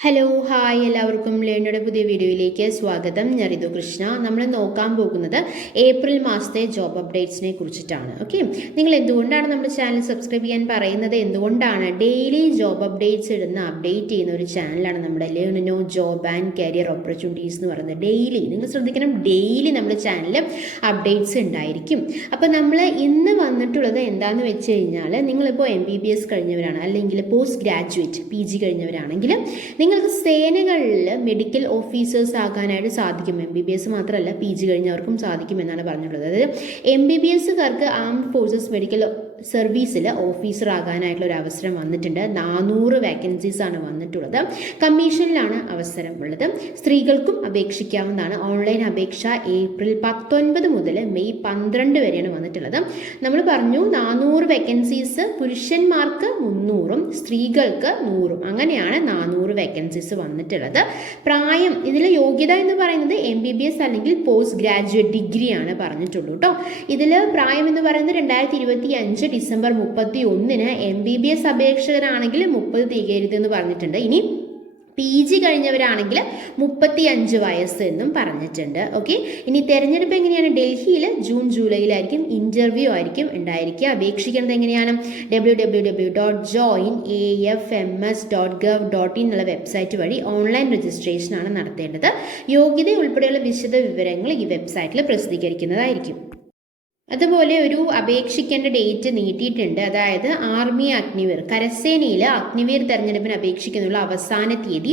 Hello hi എല്ലാവർക്കും ലേണയുടെ പുതിയ വീഡിയോയിലേക്ക് സ്വാഗതം. ഞാൻ റിതു കൃഷ്ണ. നമ്മൾ നോക്കാൻ പോകുന്നത് ഏപ്രിൽ മാസത്തെ ജോബ് അപ്ഡേറ്റ്സിനെ കുറിച്ചിട്ടാണ്. ഓക്കെ, നിങ്ങൾ എന്തുകൊണ്ടാണ് നമ്മുടെ ചാനൽ സബ്സ്ക്രൈബ് ചെയ്യാൻ പറയുന്നത്, എന്തുകൊണ്ടാണ് ഡെയിലി ജോബ് അപ്ഡേറ്റ്സ് ഇടുന്ന അപ്ഡേറ്റ് ചെയ്യുന്ന ഒരു ചാനലാണ് നമ്മുടെ ലേണനോ ജോബ് ആൻഡ് കരിയർ ഓപ്പർച്യൂണിറ്റീസ് എന്ന് പറയുന്നത്. ഡെയിലി നിങ്ങൾ ശ്രദ്ധിക്കണം, ഡെയിലി നമ്മുടെ ചാനലിൽ അപ്ഡേറ്റ്സ് ഉണ്ടായിരിക്കും. അപ്പോൾ നമ്മൾ ഇന്ന് വന്നിട്ടുള്ളത് എന്താണെന്ന് വെച്ച് കഴിഞ്ഞാൽ, നിങ്ങളിപ്പോൾ MBBS കഴിഞ്ഞവരാണ്, അല്ലെങ്കിൽ പോസ്റ്റ് ഗ്രാജുവേറ്റ് PG കഴിഞ്ഞവരാണെങ്കിൽ നിങ്ങൾക്ക് സേനകളിൽ മെഡിക്കൽ ഓഫീസേഴ്സ് ആകാനായിട്ട് സാധിക്കും. MBBS മാത്രമല്ല, PG കഴിഞ്ഞവർക്കും സാധിക്കും എന്നാണ് പറഞ്ഞിട്ടുള്ളത്. അതായത് MBBSകാർക്ക് ആംഡ് ഫോഴ്സസ് മെഡിക്കൽ സർവീസിൽ ഓഫീസർ ആകാനായിട്ടുള്ള ഒരു അവസരം വന്നിട്ടുണ്ട്. 400 വേക്കൻസീസ് ആണ് വന്നിട്ടുള്ളത്. കമ്മീഷനിലാണ് അവസരം ഉള്ളത്. സ്ത്രീകൾക്കും അപേക്ഷിക്കാവുന്നതാണ്. ഓൺലൈൻ അപേക്ഷ ഏപ്രിൽ 19 മുതൽ മെയ് 12 വരെയാണ് വന്നിട്ടുള്ളത്. നമ്മൾ പറഞ്ഞു 400 വേക്കൻസീസ്, പുരുഷന്മാർക്ക് 300ഉം സ്ത്രീകൾക്ക് 100ഉം, അങ്ങനെയാണ് 400 വേക്കൻസീസ് വന്നിട്ടുള്ളത്. പ്രായം, ഇതിൽ യോഗ്യത എന്ന് പറയുന്നത് MBBS അല്ലെങ്കിൽ പോസ്റ്റ് ഗ്രാജുവേറ്റ് ഡിഗ്രിയാണ് പറഞ്ഞിട്ടുള്ളൂ കേട്ടോ. ഇതിൽ പ്രായം എന്ന് പറയുന്നത് 2025 ഡിസംബർ 31 MBBS അപേക്ഷകരാണെങ്കിൽ 30 തികയരുതെന്ന് പറഞ്ഞിട്ടുണ്ട്. ഇനി PG കഴിഞ്ഞവരാണെങ്കിൽ 35 വയസ്സ് എന്നും പറഞ്ഞിട്ടുണ്ട്. ഓക്കെ, ഇനി തെരഞ്ഞെടുപ്പ് എങ്ങനെയാണ്? ഡൽഹിയിൽ ജൂൺ ജൂലൈയിലായിരിക്കും ഇന്റർവ്യൂ ആയിരിക്കും ഉണ്ടായിരിക്കുക. അപേക്ഷിക്കുന്നത് എങ്ങനെയാണ്? www.joinafms.gov.in എന്നുള്ള വെബ്സൈറ്റ് വഴി ഓൺലൈൻ രജിസ്ട്രേഷനാണ് നടത്തേണ്ടത്. യോഗ്യത ഉൾപ്പെടെയുള്ള വിശദ വിവരങ്ങൾ ഈ വെബ്സൈറ്റിൽ പ്രസിദ്ധീകരിക്കുന്നതായിരിക്കും. അതുപോലെ ഒരു അപേക്ഷിക്കേണ്ട ഡേറ്റ് നീട്ടിയിട്ടുണ്ട്. അതായത് ആർമി അഗ്നിവീർ, കരസേനയിൽ അഗ്നിവീർ തെരഞ്ഞെടുപ്പിന് അപേക്ഷിക്കുന്നതിനുള്ള അവസാന തീയതി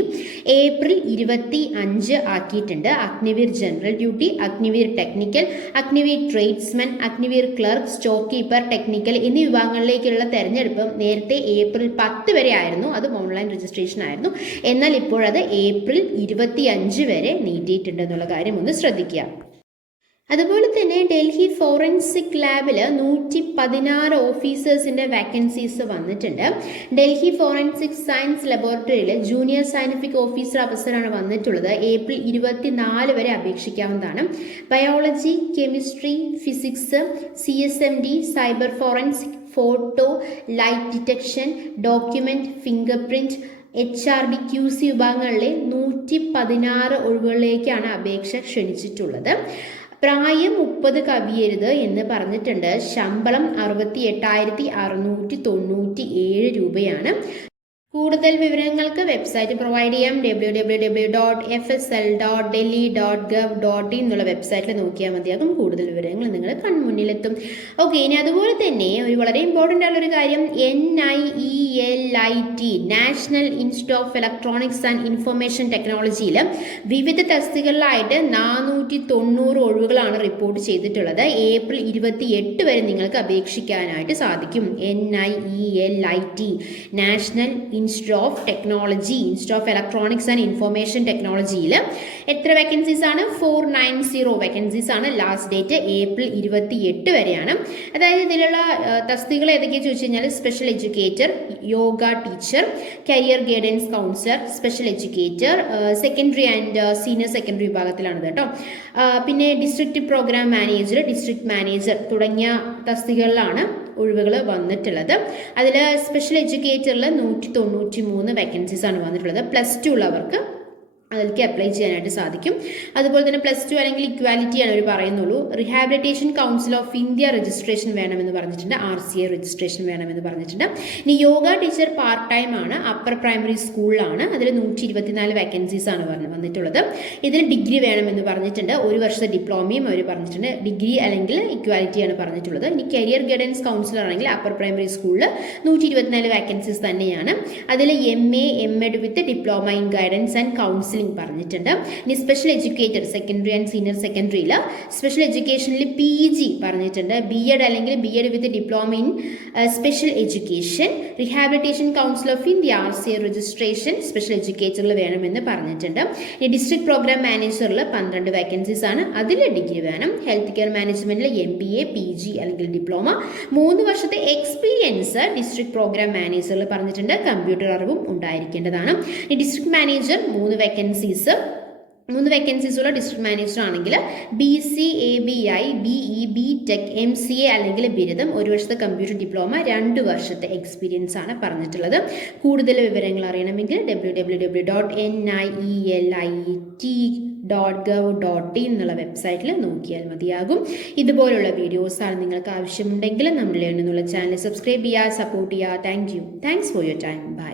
ഏപ്രിൽ 25 ആക്കിയിട്ടുണ്ട്. Agniveer general duty, Agniveer technical, Agniveer tradesman, Agniveer clerk, stock keeper, technical എന്നീ വിഭാഗങ്ങളിലേക്കുള്ള തെരഞ്ഞെടുപ്പ് നേരത്തെ ഏപ്രിൽ 10 വരെ ആയിരുന്നു. അതും ഓൺലൈൻ രജിസ്ട്രേഷൻ ആയിരുന്നു. എന്നാൽ ഇപ്പോഴത് ഏപ്രിൽ 25 വരെ നീട്ടിയിട്ടുണ്ട് എന്നുള്ള കാര്യം ഒന്ന് ശ്രദ്ധിക്കുക. അതുപോലെ തന്നെ ഡൽഹി ഫോറൻസിക് ലാബിൽ 116 ഓഫീസേഴ്സിൻ്റെ വാക്കൻസീസ് വന്നിട്ടുണ്ട്. ഡൽഹി ഫോറൻസിക് സയൻസ് ലബോറട്ടറിയിൽ ജൂനിയർ സയന്റിഫിക് ഓഫീസർ അവസരമാണ് വന്നിട്ടുള്ളത്. ഏപ്രിൽ 24 വരെ അപേക്ഷിക്കാവുന്നതാണ്. Biology, chemistry, physics, CSMD, cyber forensic, photo, light detection, document, fingerprint, HRD QC വിഭാഗങ്ങളിലെ 116 ഒഴിവുകളിലേക്കാണ് അപേക്ഷ ക്ഷണിച്ചിട്ടുള്ളത്. പ്രായം 30 കവിയരുത് എന്ന് പറഞ്ഞിട്ടുണ്ട്. ശമ്പളം 68,697 രൂപയാണ്. കൂടുതൽ വിവരങ്ങൾക്ക് വെബ്സൈറ്റ് പ്രൊവൈഡ് ചെയ്യാം. www.fsl.delhi.gov.in എന്നുള്ള വെബ്സൈറ്റിൽ നോക്കിയാൽ മതിയാകും. കൂടുതൽ വിവരങ്ങൾ നിങ്ങളുടെ കൺമുന്നിലെത്തും. ഓക്കെ, ഇനി അതുപോലെ തന്നെ ഒരു വളരെ ഇമ്പോർട്ടൻ്റ് ആയിട്ടുള്ളൊരു കാര്യം, NIELIT national institute of electronics and information ടെക്നോളജിയിൽ വിവിധ തസ്തികകളിലായിട്ട് 490 ഒഴിവുകളാണ് റിപ്പോർട്ട് ചെയ്തിട്ടുള്ളത്. ഏപ്രിൽ 28 വരെ നിങ്ങൾക്ക് അപേക്ഷിക്കാനായിട്ട് സാധിക്കും. NIELIT national institute of technology, institute of electronics and information ടെക്നോളജിയിൽ എത്ര വേക്കൻസീസ് ആണ്? 490 വേക്കൻസീസ് ആണ്. ലാസ്റ്റ് ഡേറ്റ് ഏപ്രിൽ 28 വരെയാണ്. അതായത് ഇതിലുള്ള തസ്തികകൾ ഏതൊക്കെയാണെന്ന് ചോദിച്ചു കഴിഞ്ഞാൽ, special educator, yoga teacher, career guidance counsellor, special educator, secondary and senior secondary വിഭാഗത്തിലാണ് കേട്ടോ. പിന്നെ district programme manager, district manager തുടങ്ങിയ തസ്തികകളിലാണ് ഒഴിവുകൾ വന്നിട്ടുള്ളത്. അതിൽ സ്പെഷ്യൽ എഡ്യൂക്കേറ്ററിൽ 193 വേക്കൻസീസ് ആണ് വന്നിട്ടുള്ളത്. +2 ഉള്ളവർക്ക് അതിലേക്ക് അപ്ലൈ ചെയ്യാനായിട്ട് സാധിക്കും. അതുപോലെ തന്നെ +2 അല്ലെങ്കിൽ ഇക്വാലിറ്റി ആണ് അവർ പറയുന്നുള്ളൂ. Rehabilitation council of India registration വേണമെന്ന് പറഞ്ഞിട്ടുണ്ട്. RCA രജിസ്ട്രേഷൻ വേണമെന്ന് പറഞ്ഞിട്ടുണ്ട്. ഇനി യോഗ ടീച്ചർ പാർട്ട് ടൈം ആണ്, അപ്പർ പ്രൈമറി സ്കൂളിലാണ്. അതിൽ 124 വേക്കൻസീസ് ആണ് വന്നിട്ടുള്ളത്. ഇതിൽ ഡിഗ്രി വേണമെന്ന് പറഞ്ഞിട്ടുണ്ട്. 1 വർഷത്തെ ഡിപ്ലോമയും അവർ പറഞ്ഞിട്ടുണ്ട്. ഡിഗ്രി അല്ലെങ്കിൽ ഇക്വാലിറ്റി ആണ് പറഞ്ഞിട്ടുള്ളത്. ഇനി കരിയർ ഗൈഡൻസ് കൗൺസിലർ ആണെങ്കിൽ അപ്പർ പ്രൈമറി സ്കൂളിൽ 124 വേക്കൻസീസ് തന്നെയാണ്. അതിൽ MA MEd with diploma in guidance and counselling പറഞ്ഞിട്ടുണ്ട്. ഇനി special educator secondary and senior സെക്കൻഡറിയിൽ സ്പെഷ്യൽ എഡ്യൂക്കേഷനിൽ PG പറഞ്ഞിട്ടുണ്ട്. BEd അല്ലെങ്കിൽ BEd with diploma in special education. Rehabilitation council of India RCA registration special എഡ്യൂക്കേറ്ററിൽ വേണമെന്ന് പറഞ്ഞിട്ടുണ്ട്. ഇനി ഡിസ്ട്രിക്ട് പ്രോഗ്രാം മാനേജറിൽ 12 വേക്കൻസീസ് ആണ്. അതിൽ ഡിഗ്രി വേണം. ഹെൽത്ത് കെയർ മാനേജ്മെന്റിൽ MBA PG അല്ലെങ്കിൽ ഡിപ്ലോമ. 3 വർഷത്തെ എക്സ്പീരിയൻസ് ഡിസ്ട്രിക്ട് പ്രോഗ്രാം മാനേജറിൽ പറഞ്ഞിട്ടുണ്ട്. കമ്പ്യൂട്ടർ അറിവും ഉണ്ടായിരിക്കേണ്ടതാണ്. District manager 3 vacancies. 3 വേക്കൻസീസ് ഉള്ള ഡിസ്ട്രിക്ട് മാനേജർ ആണെങ്കിൽ BCABI BE BTech MCA അല്ലെങ്കിൽ ബിരുദം, 1 വർഷത്തെ കമ്പ്യൂട്ടർ ഡിപ്ലോമ, 2 വർഷത്തെ എക്സ്പീരിയൻസ് ആണ് പറഞ്ഞിട്ടുള്ളത്. കൂടുതൽ വിവരങ്ങൾ അറിയണമെങ്കിൽ www.nielt.gov.in എന്നുള്ള വെബ്സൈറ്റിൽ നോക്കിയാൽ മതിയാകും. ഇതുപോലുള്ള വീഡിയോസാണ് നിങ്ങൾക്ക് ആവശ്യമുണ്ടെങ്കിൽ നമ്മുടെ ചാനൽ സബ്സ്ക്രൈബ് ചെയ്യുക, സപ്പോർട്ട് ചെയ്യുക. Thanks for your time. By.